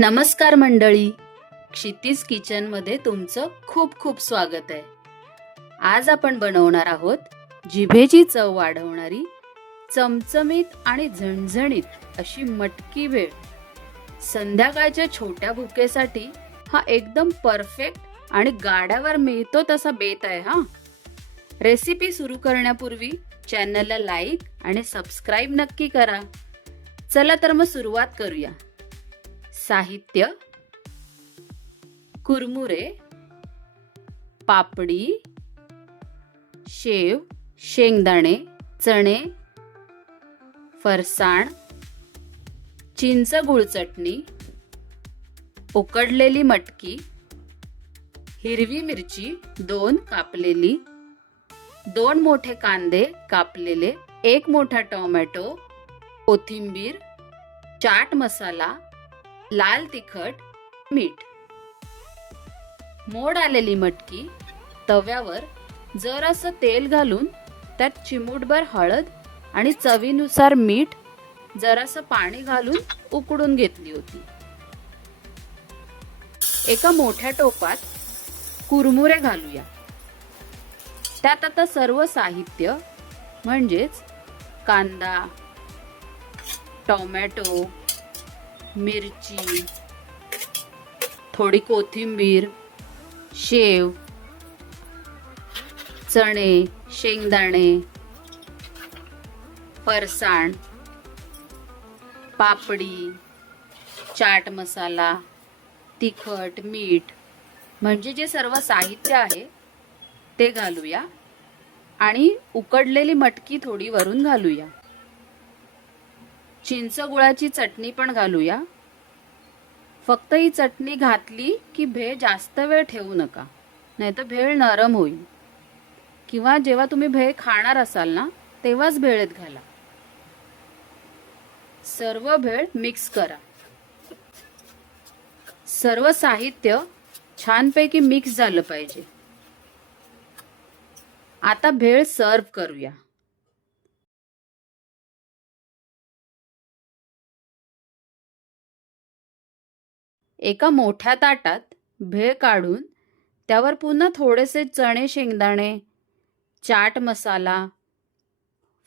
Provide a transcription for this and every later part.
नमस्कार मंडळी, क्षितिज किचनमध्ये तुमचं खूप खूप स्वागत आहे. आज आपण बनवणार आहोत जिभेची चव वाढवणारी चमचमीत आणि झणझणीत अशी मटकी भेळ. संध्याकाळच्या छोट्या भुकेसाठी हा एकदम परफेक्ट आणि गाड्यावर मिळतो तसा बेत आहे हा. रेसिपी सुरू करण्यापूर्वी चॅनलला लाईक आणि सबस्क्राईब नक्की करा. चला तर मग सुरुवात करूया. साहित्य: कुरमुरे, पापडी, शेव, शेंगदाणे, चणे, फरसाण, चिंच गुळ चटणी, उकडलेली मटकी, हिरवी मिरची 2 कापलेली, 2 मोठे कांदे कापलेले, 1 मोठा टोमॅटो, कोथिंबीर, चाट मसाला, लाल तिखट, मीठ. मोड आलेली मटकी तव्यावर जरासं तेल घालून त्यात चिमूटभर हळद आणि चवीनुसार मीठ, जरासं पाणी घालून उकडून घेतली होती. एका मोठ्या टोपात कुरमुरे घालूया. त्यात आता सर्व साहित्य म्हणजेच कांदा, टोमॅटो, मिरची, थोडी कोथिंबीर, शेव, चणे, शेंगदाणे, फरसाण, पापडी, चाट मसाला, तिखट, मीठ म्हणजे जे सर्व साहित्य आहे ते घालूया आणि उकडलेली मटकी थोडी वरून घालूया. चिंच गुळाची चटणी पण घालूया. फक्त ही चटणी घातली की भेळ जास्त वेळ ठेवू नका, नाहीतर भेळ नरम होईल. किंवा जेव्हा तुम्ही भेळ खाणार असाल ना तेव्हाच भेळेत घाला. सर्व भेळ मिक्स करा. सर्व साहित्य छानपैकी मिक्स झालं पाहिजे. आता भेळ सर्व करूया. एका मोठ्या ताटात भेळ काढून त्यावर पुन्हा थोडेसे चणे, शेंगदाणे, चाट मसाला,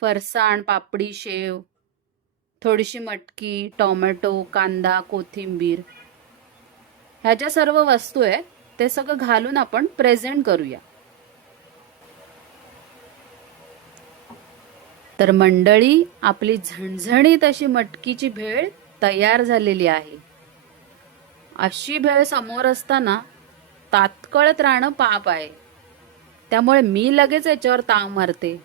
फरसाण, पापडी, शेव, थोडीशी मटकी, टोमॅटो, कांदा, कोथिंबीर ह्या ज्या सर्व वस्तू आहेत ते सगळं घालून आपण प्रेझेंट करूया. तर मंडळी, आपली झणझणीत अशी मटकीची भेळ तयार झालेली आहे. अशी भेळ समोर असताना तात्कळत राहणं पाप आहे. त्यामुळे मी लगेच याच्यावर ताव मारते.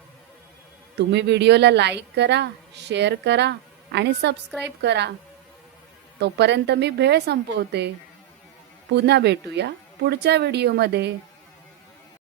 तुम्ही व्हिडिओला लाईक करा, शेअर करा आणि सबस्क्राईब करा. तोपर्यंत मी भेळ संपवते. पुन्हा भेटूया पुढच्या व्हिडिओमध्ये.